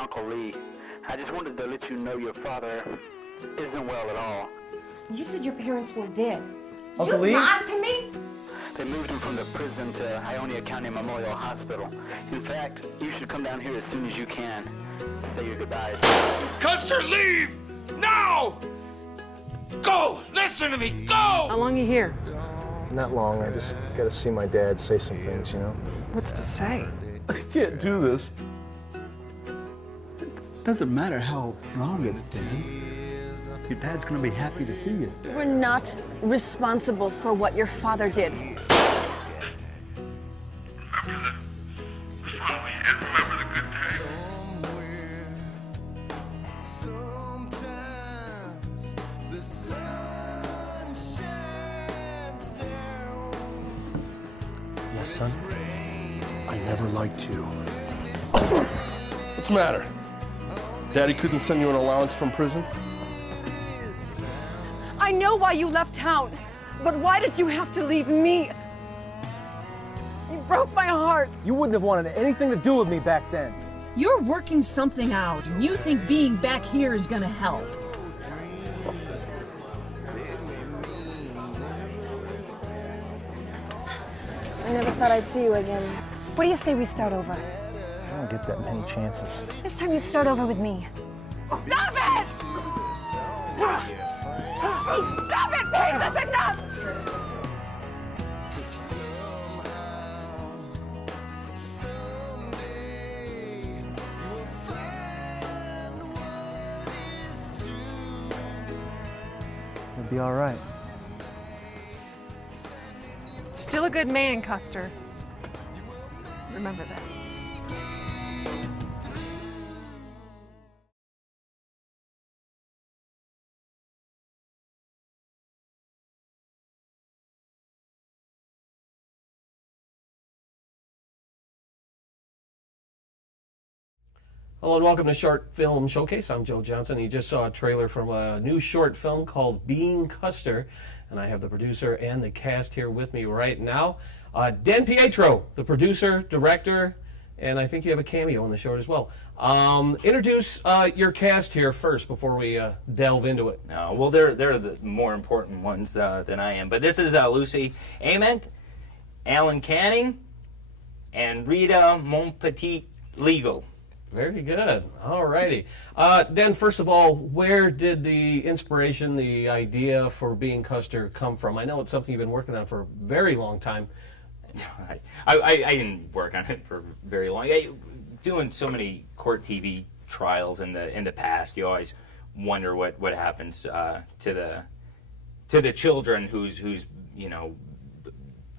Uncle Lee. I just wanted to let you know your father isn't well at all. You said your parents were dead. Uncle Lee? You lied to me? They moved him from the prison to Ionia County Memorial Hospital. In fact, you should come down here as soon as you can. Say your goodbyes. Custer, leave! Now! Go! Listen to me! Go! How long are you here? Not long. I just gotta see my dad, say some things, you know? What's to say? I can't do this. Doesn't matter how wrong it's been. Your dad's gonna be happy to see you. We're not responsible for what your father did. Remember the fun we had. Remember the good times. My son? I never liked you. What's the matter? Daddy couldn't send you an allowance from prison? I know why you left town, but why did you have to leave me? You broke my heart. You wouldn't have wanted anything to do with me back then. You're working something out, and you think being back here is gonna help. I never thought I'd see you again. What do you say we start over? I don't get that many chances. This time you'd start over with me. Stop it! Stop it, Pete! That's enough! It'll be all right. Still a good man, Custer. Remember that. Hello and welcome to Short Film Showcase. I'm Joe Johnson. You just saw a trailer from a new short film called Being Custer, and I have the producer and the cast here with me right now. Denn Pietro, the producer, director, and I think you have a cameo in the short as well. Introduce your cast here first before we delve into it. Well, they're the more important ones than I am. But this is Lucy Ament, Alan Canning, and Rita Montpetit Liegl. Very good. All righty. Den, first of all, where did the inspiration, the idea for Being Custer come from? I know it's something you've been working on for a very long time. I didn't work on it for very long. Doing so many court TV trials in the past, you always wonder what happens to the children whose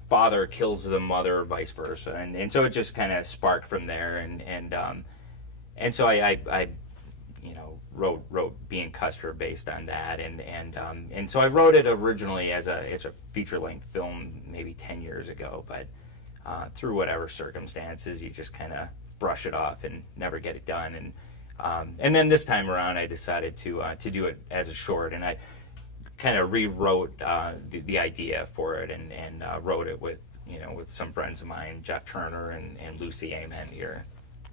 father kills the mother, or vice versa, and so it just kind of sparked from there, and so I wrote Being Custer based on that, and so I wrote it originally as a feature-length film maybe 10 years ago, but through whatever circumstances, you just kind of brush it off and never get it done, and then this time around, I decided to do it as a short, and I kind of rewrote the idea for it, and wrote it with some friends of mine, Jeff Turner and Lucy Ament here.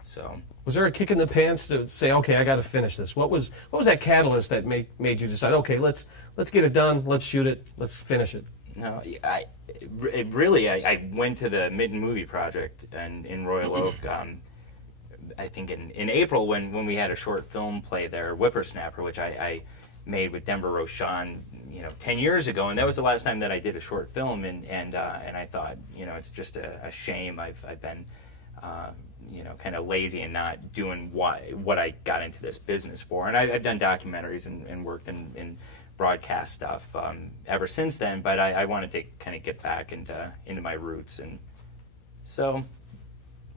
So, was there a kick in the pants to say, okay, I got to finish this? What was that catalyst that made you decide, okay, let's get it done, let's shoot it, let's finish it? No, I went to the Mitten Movie Project in Royal Oak. I think in April when we had a short film play there, Whippersnapper, which I made with Denver Roshan, 10 years ago, and that was the last time that I did a short film, and I thought, it's just a shame I've been kind of lazy and not doing what I got into this business for. And I've done documentaries and worked in broadcast stuff ever since then, but I wanted to kind of get back into my roots. And so...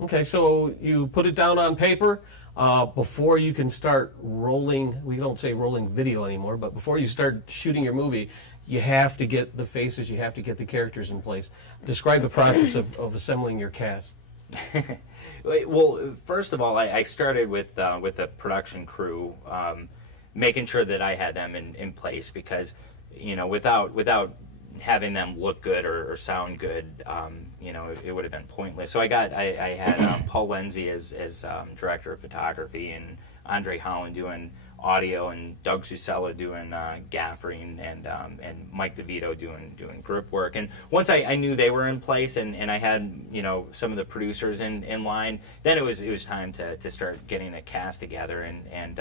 Okay, so you put it down on paper before you can start rolling, we don't say rolling video anymore, but before you start shooting your movie, you have to get the faces, you have to get the characters in place. Describe the process of assembling your cast. Well, first of all, I started with the production crew, making sure that I had them in place, because without having them look good or sound good, it would have been pointless. So I had Paul Lenzi as director of photography, and Andre Holland doing audio, and Doug Susella doing gaffering, and Mike DeVito doing grip work. And once I knew they were in place, and I had some of the producers in line, then it was time to start getting a cast together. And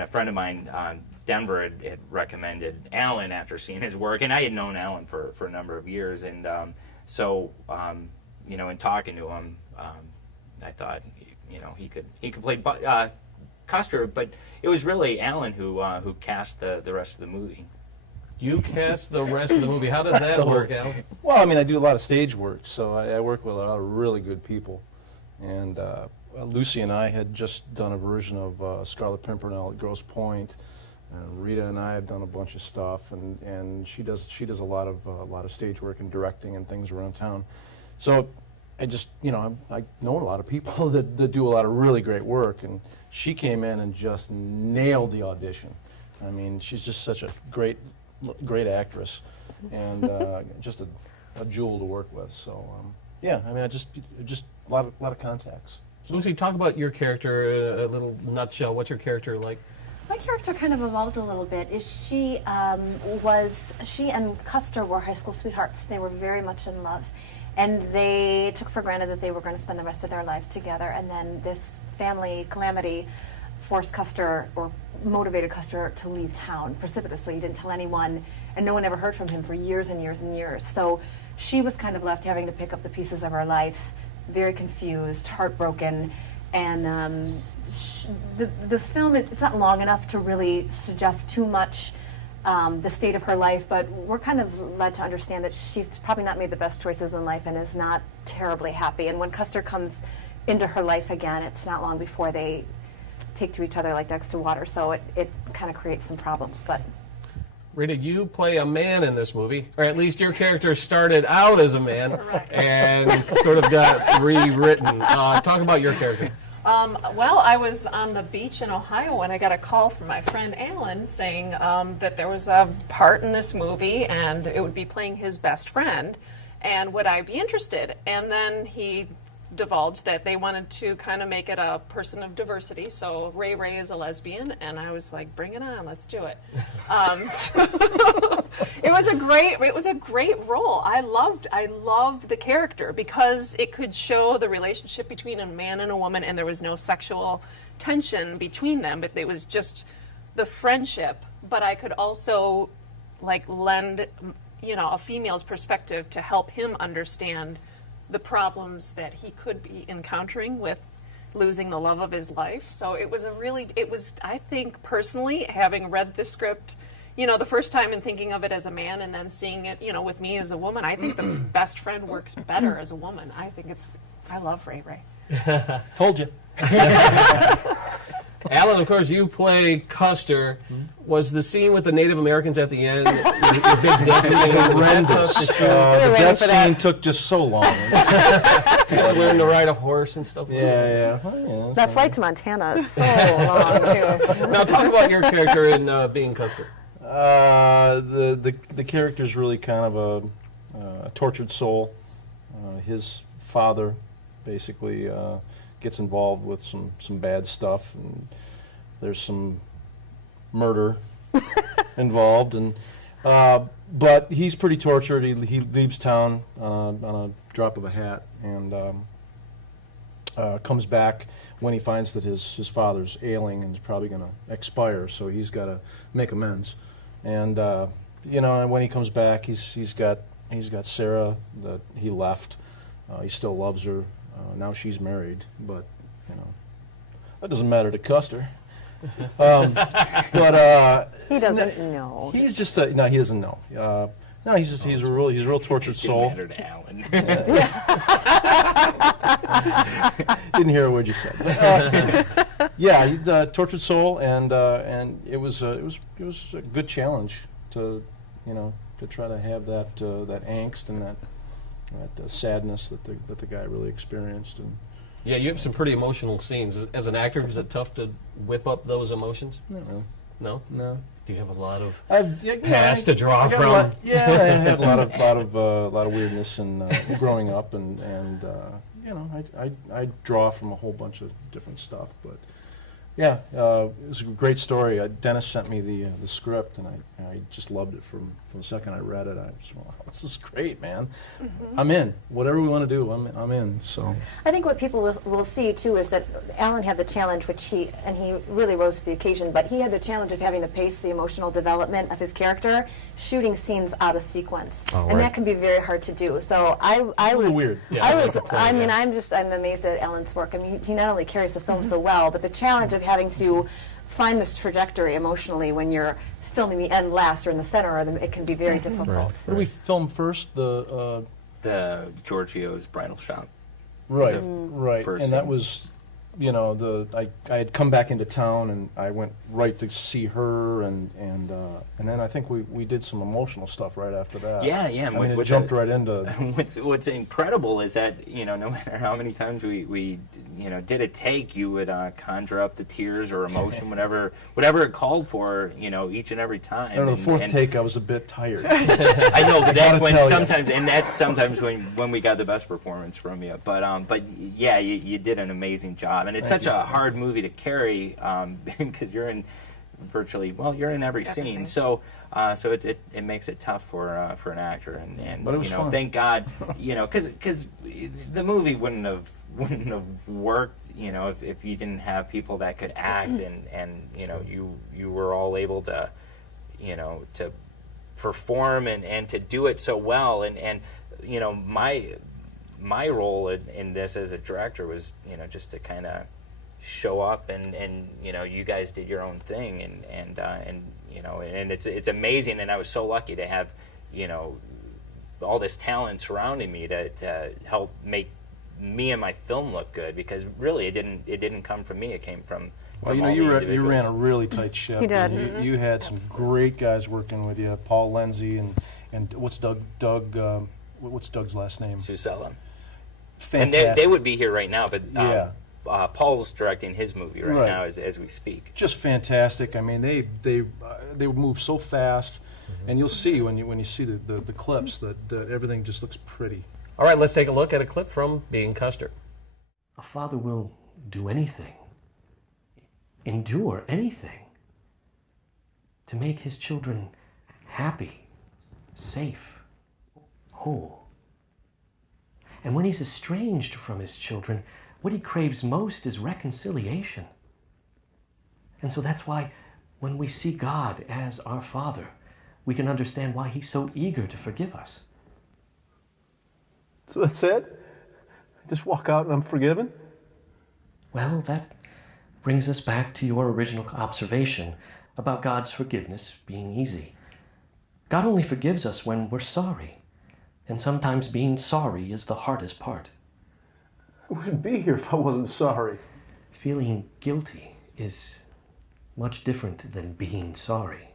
a friend of mine, Denver, had recommended Alan after seeing his work, and I had known Alan for a number of years, and so in talking to him, I thought he could play Custer, but it was really Alan who cast the rest of the movie. You cast the rest of the movie. How did that work, Alan? Well, I mean, I do a lot of stage work, so I work with a lot of really good people. And Lucy and I had just done a version of Scarlet Pimpernel at Grosse Pointe. Rita and I have done a bunch of stuff, and she does a lot of stage work and directing and things around town. So I just I know a lot of people that do a lot of really great work, and she came in and just nailed the audition. I mean, she's just such a great actress, and just a jewel to work with. So yeah, I mean, just a lot of contacts. Lucy, talk about your character a little nutshell. What's your character like? My character kind of evolved a little bit. She and Custer were high school sweethearts. They were very much in love. And they took for granted that they were going to spend the rest of their lives together. And then this family calamity forced Custer, or motivated Custer, to leave town precipitously. He didn't tell anyone, and no one ever heard from him for years and years and years. So she was kind of left having to pick up the pieces of her life, very confused, heartbroken. And the film, it's not long enough to really suggest too much the state of her life, but we're kind of led to understand that she's probably not made the best choices in life and is not terribly happy. And when Custer comes into her life again, it's not long before they take to each other like ducks to water, so it kind of creates some problems. But Rita, you play a man in this movie, or at least your character started out as a man and sort of got rewritten. Talk about your character. Well, I was on the beach in Ohio when I got a call from my friend Alan saying that there was a part in this movie and it would be playing his best friend, and would I be interested? And then he divulged that they wanted to kind of make it a person of diversity, so Ray is a lesbian, and I was like, bring it on, let's do it. So it was a great role. I loved the character because it could show the relationship between a man and a woman, and there was no sexual tension between them, but it was just the friendship. But I could also lend a female's perspective to help him understand the problems that he could be encountering with losing the love of his life. So I think personally, having read the script, the first time and thinking of it as a man and then seeing it, with me as a woman, I think the best friend works better as a woman. I love Ray. Told you. Alan, of course, you play Custer. Was the scene with the Native Americans at the end, your big death scene, horrendous? The death scene took just so long. People learn to ride a horse and stuff. Yeah. That flight to Montana is so long, too. Now, talk about your character in being Custer. The character's really kind of a tortured soul. His father basically gets involved with some bad stuff, and there's some murder involved, and but he's pretty tortured. He leaves town on a drop of a hat, and comes back when he finds that his father's ailing and is probably going to expire, so he's got to make amends. And and when he comes back, he's got Sarah that he left. He still loves her. Now she's married, but that doesn't matter to Custer. But he doesn't know. He's just he doesn't know. No, he's a real tortured soul. Matter to Alan. Didn't hear a word you said. Yeah, he's a tortured soul, and it was a good challenge to try to have that angst and that sadness that the guy really experienced. And yeah, you have some pretty emotional scenes. As an actor, is it tough to whip up those emotions? Not really. No? No. Do you have a lot of Yeah, past to draw I got a from? lot- yeah, I had a lot of weirdness in growing up, and you know, I draw from a whole bunch of different stuff. But yeah, it was a great story. Dennis sent me the script, and I just loved it from the second I read it. I was, wow, this is great, man. I'm in. Whatever we want to do, I'm in. So I think what people will see too is that Alan had the challenge, which he really rose to the occasion, but he had the challenge of having to pace the emotional development of his character, shooting scenes out of sequence, and that can be very hard to do. So I was weird. Yeah, I was difficult, I mean yeah. I'm amazed at Alan's work. I mean, he not only carries the film so well, but the challenge of having to find this trajectory emotionally when you're filming the end last or in the center, it can be very difficult. what did we film first? The Giorgio's bridal shop. Right, was the right, first and that scene. was, you know, I had come back into town, and I went right to see her, and then I think we did some emotional stuff right after that. Yeah. I mean, it jumped right into. What's incredible is that, you know, no matter how many times we you know, did a take, you would conjure up the tears or emotion, whatever it called for, you know, each and every time. I don't know, the fourth and take, I was a bit tired. I know, but that's when tell ya. sometimes when we got the best performance from you. But yeah, you did an amazing job, and it's Thank such you. a hard movie to carry because you're in you're in every scene. So it makes it tough for an actor, and But it was you know, fun. thank God, you know, because the movie wouldn't have worked, you know, if you didn't have people that could act, and you know, you were all able to, you know, to perform and to do it so well, and you know, my role in this as a director was, you know, just to kind of show up, and you know, you guys did your own thing, and you know, and it's amazing, and I was so lucky to have, you know, all this talent surrounding me to help make me and my film look good, because really it didn't come from me, it came from Well, you know, all you the ran individuals. a really tight ship. You did. and You had some great guys working with you, Paul Lindsay, and what's what's Doug's last name? Susella. Fantastic. And they would be here right now, but Yeah. Paul's directing his movie right now as we speak. Just fantastic. I mean, they move so fast, and you'll see when you see the clips that everything just looks pretty. All right, let's take a look at a clip from Being Custer. A father will do anything, endure anything, to make his children happy, safe, whole. And when he's estranged from his children, what he craves most is reconciliation. And so that's why when we see God as our Father, we can understand why he's so eager to forgive us. So that's it? I just walk out and I'm forgiven? Well, that brings us back to your original observation about God's forgiveness being easy. God only forgives us when we're sorry, and sometimes being sorry is the hardest part. I wouldn't be here if I wasn't sorry. Feeling guilty is much different than being sorry.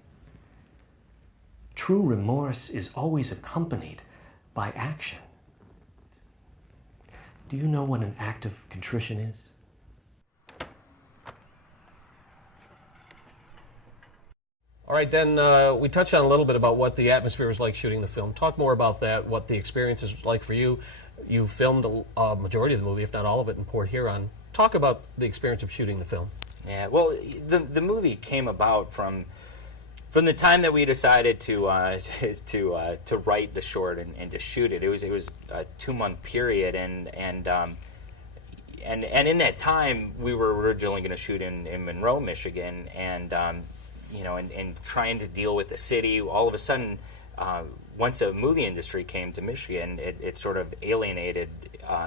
True remorse is always accompanied by action. Do you know what an act of contrition is? All right, then we touched on a little bit about what the atmosphere was like shooting the film. Talk more about that, what the experience is like for you. You filmed a majority of the movie, if not all of it, in Port Huron. Talk about the experience of shooting the film. Yeah, well, the movie came about from the time that we decided to write the short and to shoot it. It was a 2-month period, and in that time we were originally going to shoot in Monroe, Michigan, and you know, and trying to deal with the city. All of a sudden, once a movie industry came to Michigan, it sort of alienated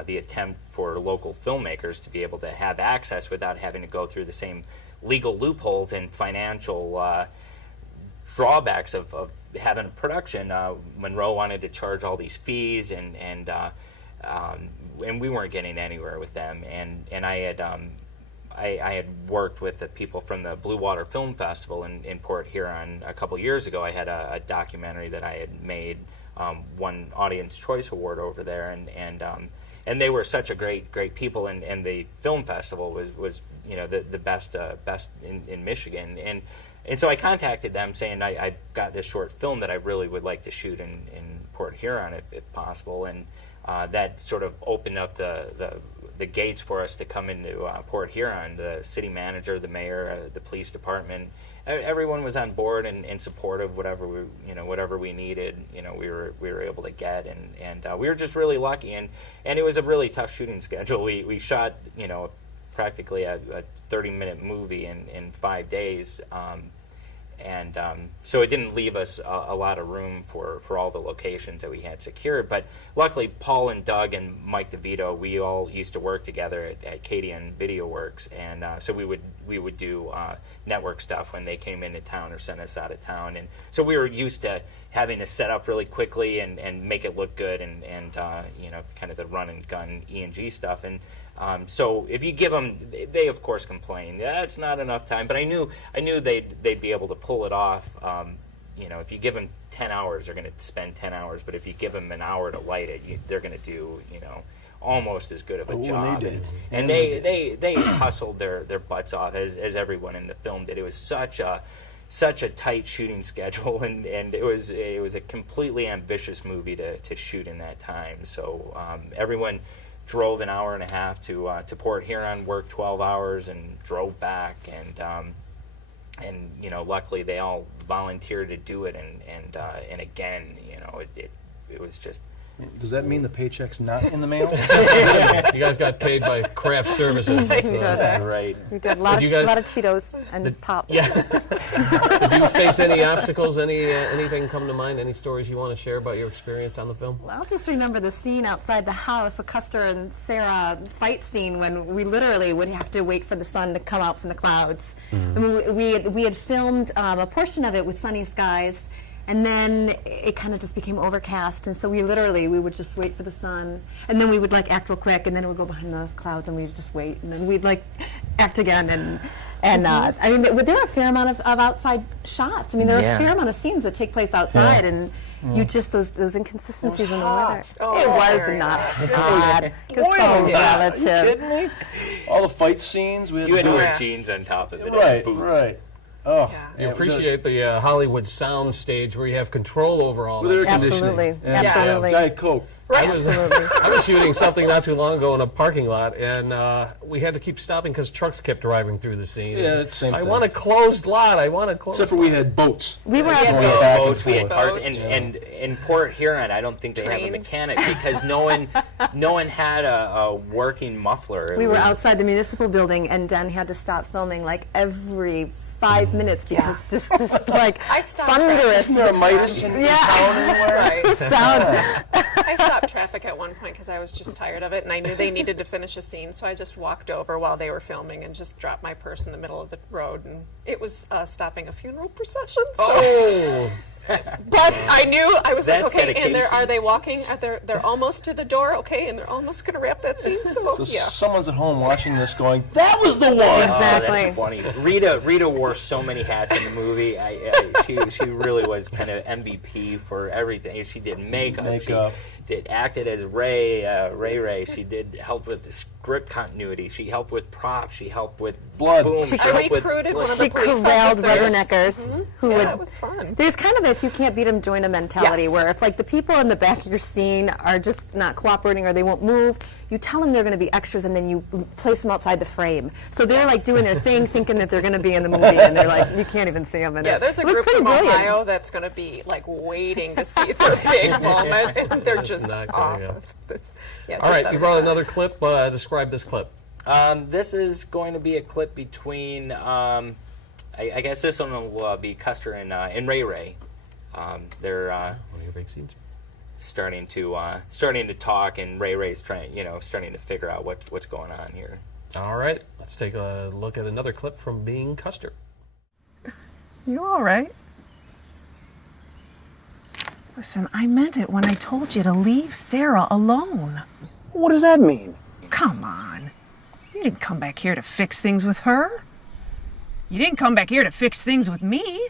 the attempt for local filmmakers to be able to have access without having to go through the same legal loopholes and financial drawbacks of having a production. Monroe wanted to charge all these fees, and we weren't getting anywhere with them. And I had worked with the people from the Blue Water Film Festival in Port Huron a couple years ago. I had a documentary that I had made, won Audience Choice Award over there, and they were such a great people, and the film festival was you know, the best in Michigan, so I contacted them saying I've got this short film that I really would like to shoot in Port Huron if possible, and that sort of opened up the gates for us to come into Port Huron. The city manager, the mayor, the police department, everyone was on board and supportive. Whatever we needed, we were able to get, and we were just really lucky. And it was a really tough shooting schedule. We shot practically a 30-minute movie in 5 days. So it didn't leave us a lot of room for all the locations that we had secured. But luckily, Paul and Doug and Mike DeVito, we all used to work together at Katie and Video Works, and so we would do network stuff when they came into town or sent us out of town. And so we were used to having to set up really quickly and make it look good and kind of the run and gun E&G stuff. And so if you give them, they of course complain. Yeah, it's not enough time. But I knew they'd be able to pull it off. If you give them 10 hours, they're going to spend 10 hours. But if you give them an hour to light it, they're going to do almost as good of a job. And they hustled their butts off as everyone in the film did. It was such a tight shooting schedule, and it was a completely ambitious movie to shoot in that time. So everyone drove an hour and a half to Port Huron, worked 12 hours, and drove back. And luckily they all volunteered to do it. And again, it was just. Does that mean the paycheck's not in the mail? You guys got paid by craft services. That's right. We did a lot of Cheetos and pop. Yeah. Did you face any obstacles? Anything come to mind? Any stories you want to share about your experience on the film? Well, I'll just remember the scene outside the house, the Custer and Sarah fight scene, when we literally would have to wait for the sun to come out from the clouds. I mean, we had filmed a portion of it with sunny skies. And then it kind of just became overcast, and so we would just wait for the sun, and then we would act real quick, and then it would go behind the clouds, and we'd just wait, and then we'd act again, and I mean, there are a fair amount of outside shots. I mean, there are a fair amount of scenes that take place outside, and you just those inconsistencies in the weather. Oh, it was not hot. It was so relative. Are you kidding me? All the fight scenes. You had to wear jeans on top of it, right? And boots. Right. Oh, you appreciate the Hollywood sound stage where you have control over all that. Absolutely, absolutely. Diet Coke. Right. I was shooting something not too long ago in a parking lot, and we had to keep stopping because trucks kept driving through the scene. Yeah, it's the same I thing. want a closed lot. I want a closed. Except for we had boats. We were We had cars, and in Port Huron, I don't think they have a mechanic because no one had a working muffler. We were outside the municipal building, and Den had to stop filming every 5 minutes because this thunderous. Isn't there a Midas in town anywhere? Right. Sound. I stopped traffic at one point because I was just tired of it, and I knew they needed to finish a scene, so I just walked over while they were filming and just dropped my purse in the middle of the road, and it was stopping a funeral procession. So. Oh. But I knew, I was That's like, okay, dedication. and are they walking? They're almost to the door, okay, and they're almost going to wrap that scene. So yeah. Someone's at home watching this going, that was the one! Exactly. Oh, that's funny. Rita wore so many hats in the movie. She really was kind of MVP for everything. She did makeup. She acted as Ray. She did help with the script continuity. She helped with props. She helped with blood. Boom. I recruited one of the police corralled officers. rubberneckers who would. It was fun. There's kind of if you can't beat them, join them mentality. Yes. Where if the people in the back of your scene are just not cooperating or they won't move, you tell them they're going to be extras and then you place them outside the frame. So they're doing their thing, thinking that they're going to be in the movie, and they're you can't even see them. And there's a group from Ohio that's going to be waiting to see their big moment, and they're just off. All right, you brought another clip. Describe this clip. This is going to be a clip between, I guess this one will be Custer and Ray. They're one of your big scenes. starting to talk, and Ray's starting to figure out what's going on here. All right, let's take a look at another clip from Being Custer. You all right? Listen, I meant it when I told you to leave Sarah alone. What does that mean? Come on. You didn't come back here to fix things with her. You didn't come back here to fix things with me.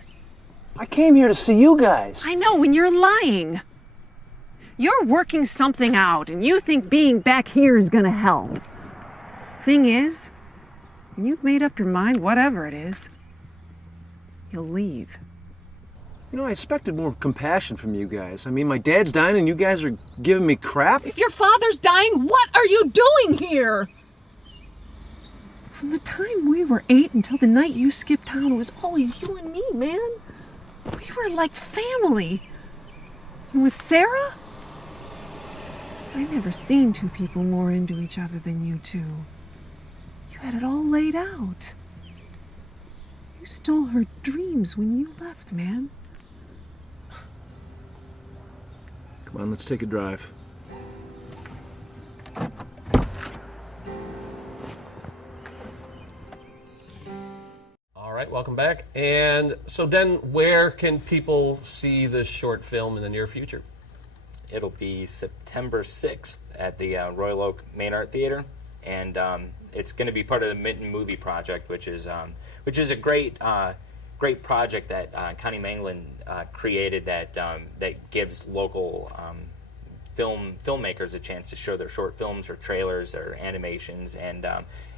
I came here to see you guys. I know, and you're lying. You're working something out, and you think being back here is gonna help. Thing is, when you've made up your mind, whatever it is, He'll leave. You know, I expected more compassion from you guys. I mean, my dad's dying and you guys are giving me crap? If your father's dying, what are you doing here? From the time we were 8 until the night you skipped town, it was always you and me, man. We were like family. And with Sarah, I've never seen two people more into each other than you two. You had it all laid out. You stole her dreams when you left, man. Come on, let's take a drive. All right, welcome back. And so, Den, where can people see this short film in the near future? It'll be September 6th at the Royal Oak Main Art Theater, and it's going to be part of the Minton Movie Project, which is a great project that Connie Manglin created that gives local filmmakers a chance to show their short films or trailers or animations, and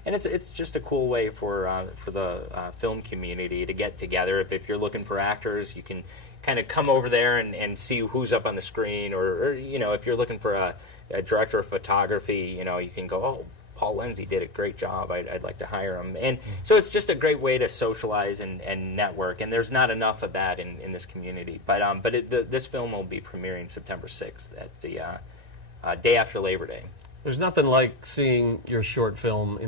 it's just a cool way for the film community to get together. If you're looking for actors, you can kind of come over there and see who's up on the screen, or you know, if you're looking for a director of photography, you know, you can go, oh, Paul Lindsay did a great job, I'd like to hire him. And so it's just a great way to socialize and network, and there's not enough of that in this community. But this film will be premiering September 6th at the day after Labor Day. There's nothing like seeing your short film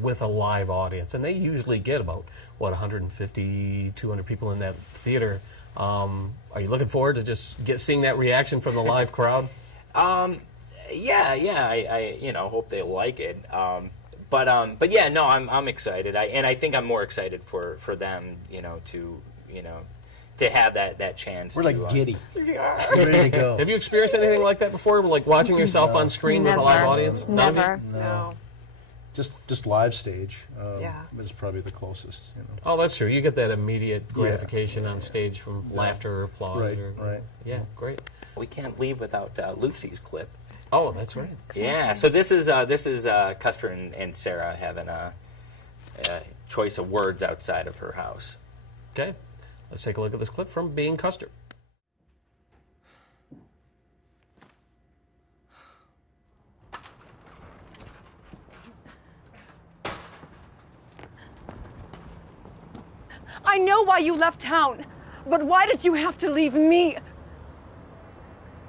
with a live audience, and they usually get about, 150, 200 people in that theater. Are you looking forward to just seeing that reaction from the live crowd? Yeah, I hope they like it. But yeah, no, I'm excited. I think I'm more excited for them, to have that chance. We're like giddy. Ready to go. Have you experienced anything like that before, like watching yourself on screen with a live audience? Never. No. Just live stage is probably the closest. Oh, that's true. You get that immediate gratification on stage from laughter or applause. Right. Yeah, great. We can't leave without Lucy's clip. Oh, that's right. Yeah. So this is Custer and Sarah having a choice of words outside of her house. Okay. Let's take a look at this clip from Being Custer. I know why you left town, but why did you have to leave me?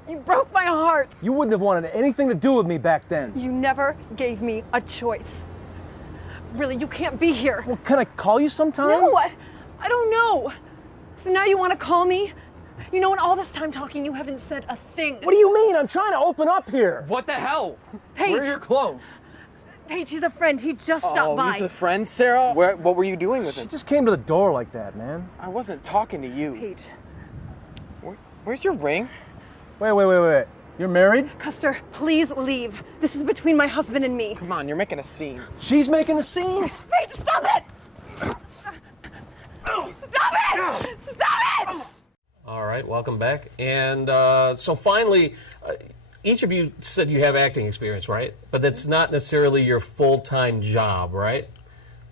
You broke my heart. You wouldn't have wanted anything to do with me back then. You never gave me a choice. Really, you can't be here. Well, can I call you sometime? No, I don't know. So now you want to call me? You know, in all this time talking, you haven't said a thing. What do you mean? I'm trying to open up here. What the hell? Paige. Where are your clothes? Paige, he's a friend. He just stopped by. Oh, he's a friend, Sarah? What were you doing with him? She just came to the door like that, man. I wasn't talking to you. Paige. Where's your ring? Wait. You're married? Custer, please leave. This is between my husband and me. Come on, you're making a scene. She's making a scene? Paige, stop it! Stop it! Stop it! All right, welcome back. And so finally, each of you said you have acting experience, right? But that's not necessarily your full-time job, right?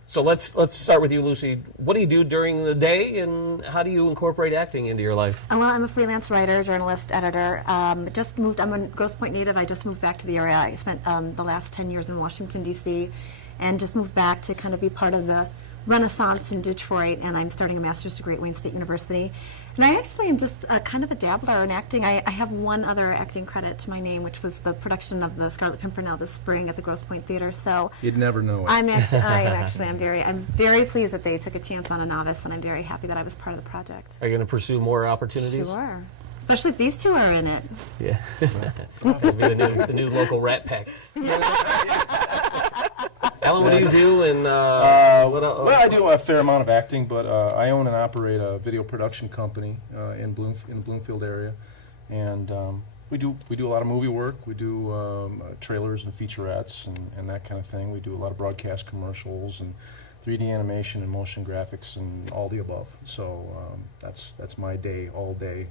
So let's start with you, Lucy. What do you do during the day, and how do you incorporate acting into your life? Well, I'm a freelance writer, journalist, editor. Just moved. I'm a Grosse Pointe native. I just moved back to the area. I spent the last 10 years in Washington, D.C., and just moved back to kind of be part of the Renaissance in Detroit, and I'm starting a master's degree at Wayne State University. And I actually am just kind of a dabbler in acting. I have one other acting credit to my name, which was the production of the Scarlet Pimpernel this spring at the Grosse Pointe Theater. So you'd never know it. I'm very pleased that they took a chance on a novice, and I'm very happy that I was part of the project. Are you going to pursue more opportunities? Sure. Especially if these two are in it. Yeah. This will be the new local Rat Pack. Alan, what do you do? And well, I do a fair amount of acting, but I own and operate a video production company in the Bloomfield area, and we do a lot of movie work. We do trailers and featurettes and that kind of thing. We do a lot of broadcast commercials and 3D animation and motion graphics and all the above. So that's my day, all day.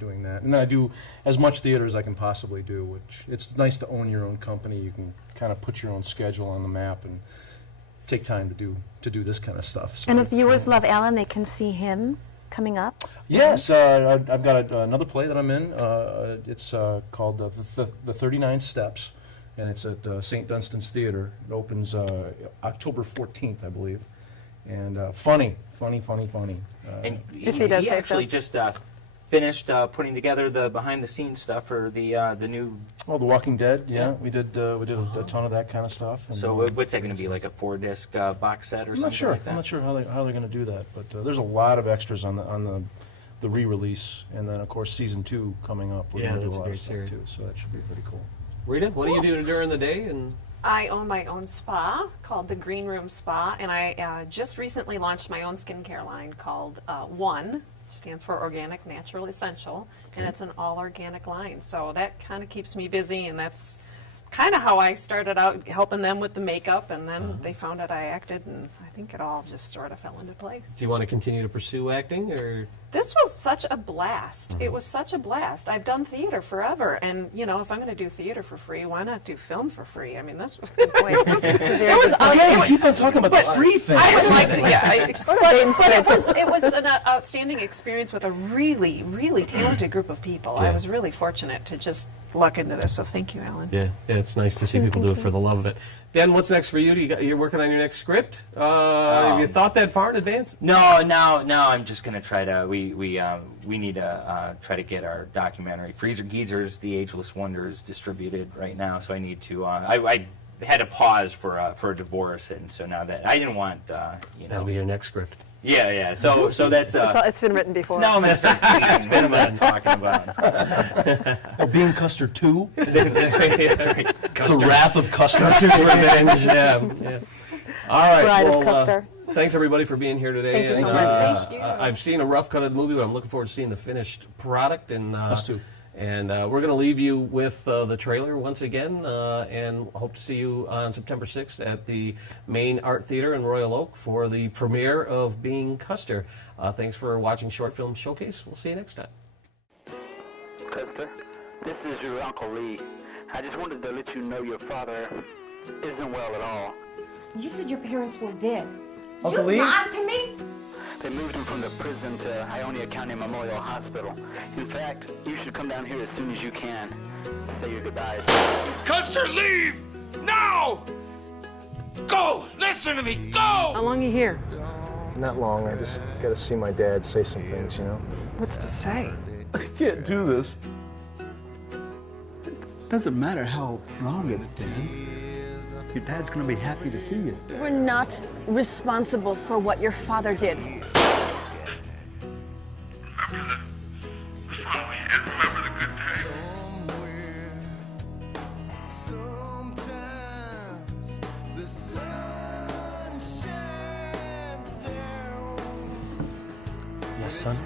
Doing that, and then I do as much theater as I can possibly do, which it's nice to own your own company. You can kind of put your own schedule on the map, and take time to do this kind of stuff. So And if viewers love Alan, they can see him coming up? yes, I've got another play that I'm in. It's called The 39 Steps, and it's at St. Dunstan's Theater. It opens October 14th, I believe. And funny. And he does he say actually so. just finished putting together the behind-the-scenes stuff for the new. Oh, The Walking Dead. Yeah, we did a ton of that kind of stuff. And, So what's that going to be, like a 4-disc box set or I'm something not sure. like that? I'm not sure how they're going to do that, but there's a lot of extras on the re-release, and then of course season 2 coming up. We're Yeah, gonna do that's a a lot great of stuff series. too, so that should be pretty cool. Rita, what do you do during the day? And I own my own spa called the Green Room Spa, and I just recently launched my own skincare line called One. Stands for Organic Natural Essential, and it's an all-organic line. So that kind of keeps me busy, and that's kind of how I started out helping them with the makeup, and then they found out I acted, and I think it all just sort of fell into place. do you want to continue to pursue acting, or? This was such a blast. It was such a blast. I've done theater forever, and you know, if I'm going to do theater for free, why not do film for free? I mean, this was it was Keep on talking about the free thing. I would like to, yeah. But it was an outstanding experience with a really, really talented group of people. Yeah. I was really fortunate to just luck into this. So thank you, Alan. Yeah, it's nice to see people do it for the love of it. Dan, what's next for you? You're working on your next script. Have you thought that far in advance? No. I'm just going to try to. We need to try to get our documentary Freezer Geezers: The Ageless Wonders distributed right now. So I need to. I had to pause for a divorce, and so now that I didn't want. That'll be your next script. Yeah. So that's. It's been written before. Now I'm going to start thinking what I'm talking about. Being Custer 2? That's right. The Wrath of Custer. Custer's Revenge. Yeah. All right. Bride of well, Custer. thanks everybody for being here today. Thank you so And, much. Thank you. I've seen a rough cut of the movie, but I'm looking forward to seeing the finished product. And Us too. And we're going to leave you with the trailer once again, and hope to see you on September 6th at the Main Art Theater in Royal Oak for the premiere of Being Custer. Thanks for watching Short Film Showcase. We'll see you next time. Custer, this is your Uncle Lee. I just wanted to let you know your father isn't well at all. You said your parents were dead. Uncle Lee? You lied to me? They moved him from the prison to Ionia County Memorial Hospital. In fact, you should come down here as soon as you can. Say your goodbyes. Custer, leave! Now! Go! Listen to me! Go! How long are you here? Not long. I just got to see my dad say some things, you know. What's to say? I can't do this. Doesn't matter how wrong it's been. Your dad's gonna be happy to see you. We're not responsible for what your father did. Remember the fun we had. Remember the good times. Yes, son?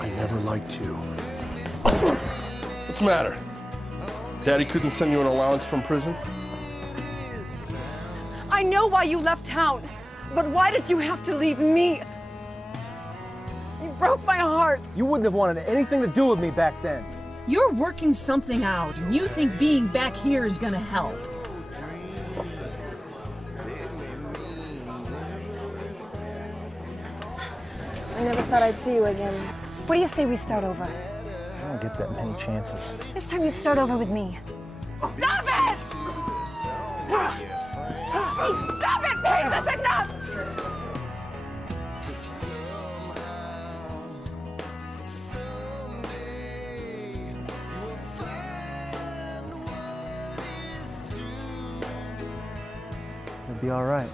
I never liked you. What's the matter? Daddy couldn't send you an allowance from prison? I know why you left town, but why did you have to leave me? You broke my heart. You wouldn't have wanted anything to do with me back then. You're working something out, and you think being back here is gonna help. I never thought I'd see you again. What do you say we start over? I don't get that many chances. This time you'd start over with me. Stop it! Stop it, Pete! That's enough! It'll be all right.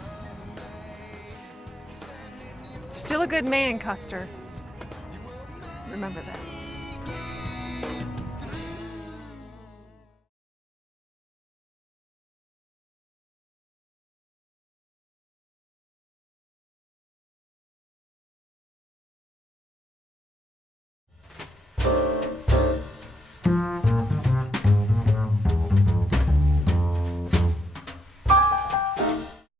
Still a good man, Custer. Remember that.